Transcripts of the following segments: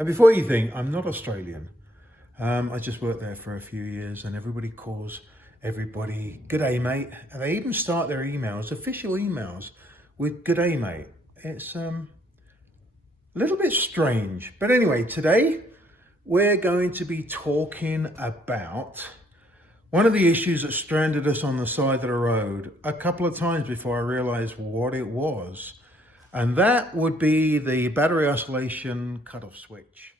And before you think, I'm not Australian. I just worked there for a few years, and everybody calls everybody "G'day, mate." And they even start their emails, official emails, with "G'day, mate." It's a little bit strange. But anyway, today we're going to be talking about one of the issues that stranded us on the side of the road a couple of times before I realized what it was. And that would be the battery isolation cutoff switch.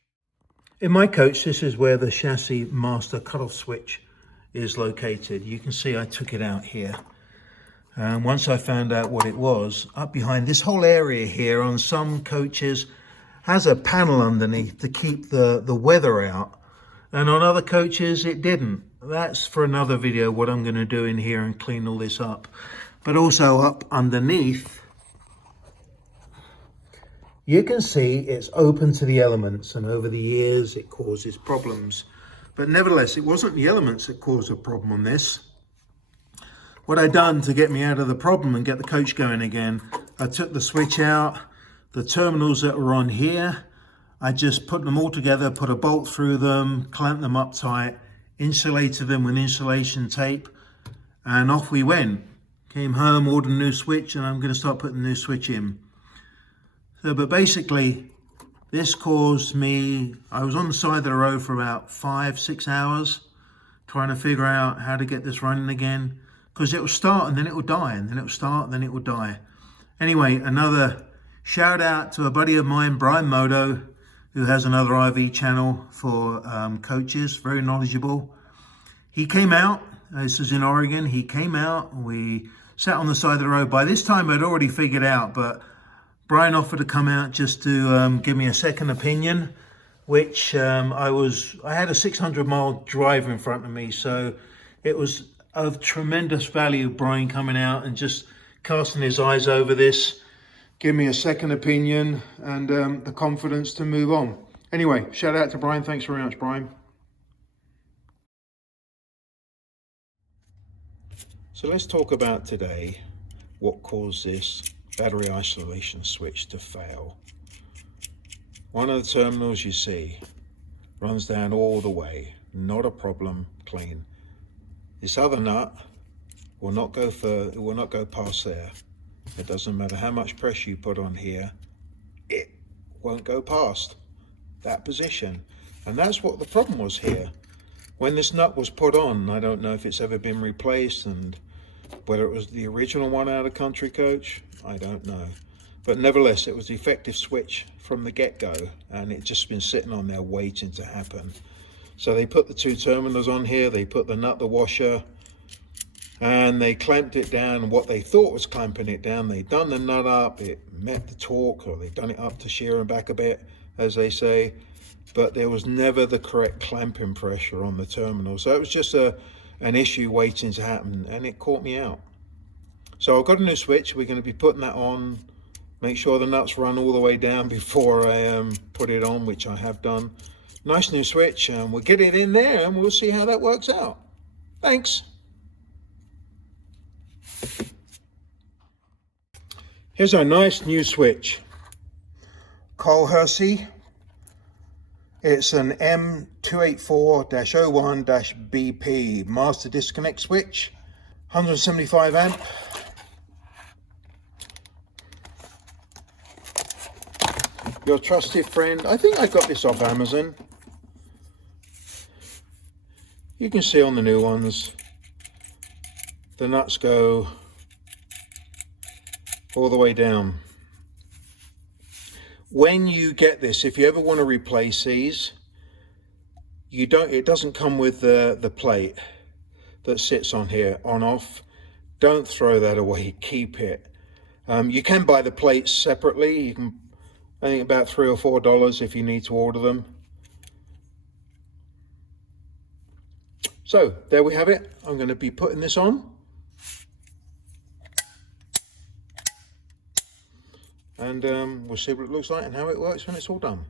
In my coach, this is where the chassis master cutoff switch is located. You can see I took it out here. And once I found out what it was, up behind this whole area here on some coaches has a panel underneath to keep the weather out. And on other coaches, it didn't. That's for another video, what I'm going to do in here and clean all this up. But also up underneath, you can see it's open to the elements, and over the years it causes problems. But nevertheless, it wasn't the elements that caused a problem on this. What I done to get me out of the problem and get the coach going again, I took the switch out, the terminals that were on here, I just put them all together, put a bolt through them, clamped them up tight, insulated them with insulation tape, and off we went. Came home, ordered a new switch, and I'm going to start putting the new switch in. So, but basically, this caused me, I was on the side of the road for about 5-6 hours trying to figure out how to get this running again, because it will start and then it will die, and then it will start and then it will die. Anyway, another shout out to a buddy of mine, Brian Modo, who has another IV channel for coaches, very knowledgeable. He came out, this is in Oregon, he came out, we sat on the side of the road. By this time I'd already figured out, but Brian offered to come out just to give me a second opinion, which I had a 600-mile drive in front of me, so it was of tremendous value, Brian coming out and just casting his eyes over this, give me a second opinion and the confidence to move on. Anyway, shout out to Brian. Thanks very much, Brian. So let's talk about today what caused this battery isolation switch to fail. One of the terminals you see runs down all the way, not a problem, clean. This other nut will not go further, it will not go past there. It doesn't matter how much pressure you put on here, it won't go past that position. And that's what the problem was here. When this nut was put on, I don't know if it's ever been replaced, and whether it was the original one out of Country Coach, I don't know. But nevertheless, it was the effective switch from the get-go, and it's just been sitting on there waiting to happen. So they put the two terminals on here, they put the nut, the washer, and they clamped it down. What they thought was clamping it down, they done the nut up, it met the torque, or they've done it up to shear and back a bit, as they say, but there was never the correct clamping pressure on the terminal. So it was just an issue waiting to happen, and it caught me out. So I've got a new switch. We're going to be putting that on, make sure the nuts run all the way down before I put it on, which I have done. Nice new switch, and we'll get it in there and we'll see how that works out. Thanks. Here's our nice new switch. Cole Hersey. It's an M284-01-BP master disconnect switch, 175 amp. Your trusted friend. I think I got this off Amazon. You can see on the new ones, the nuts go all the way down. When you get this, if you ever want to replace these, it doesn't come with the plate that sits on here, on off. Don't throw that away, keep it. You can buy the plates separately. You can, I think, about $3 or $4 if you need to order them. So there we have it. I'm going to be putting this on. And we'll see what it looks like and how it works when it's all done.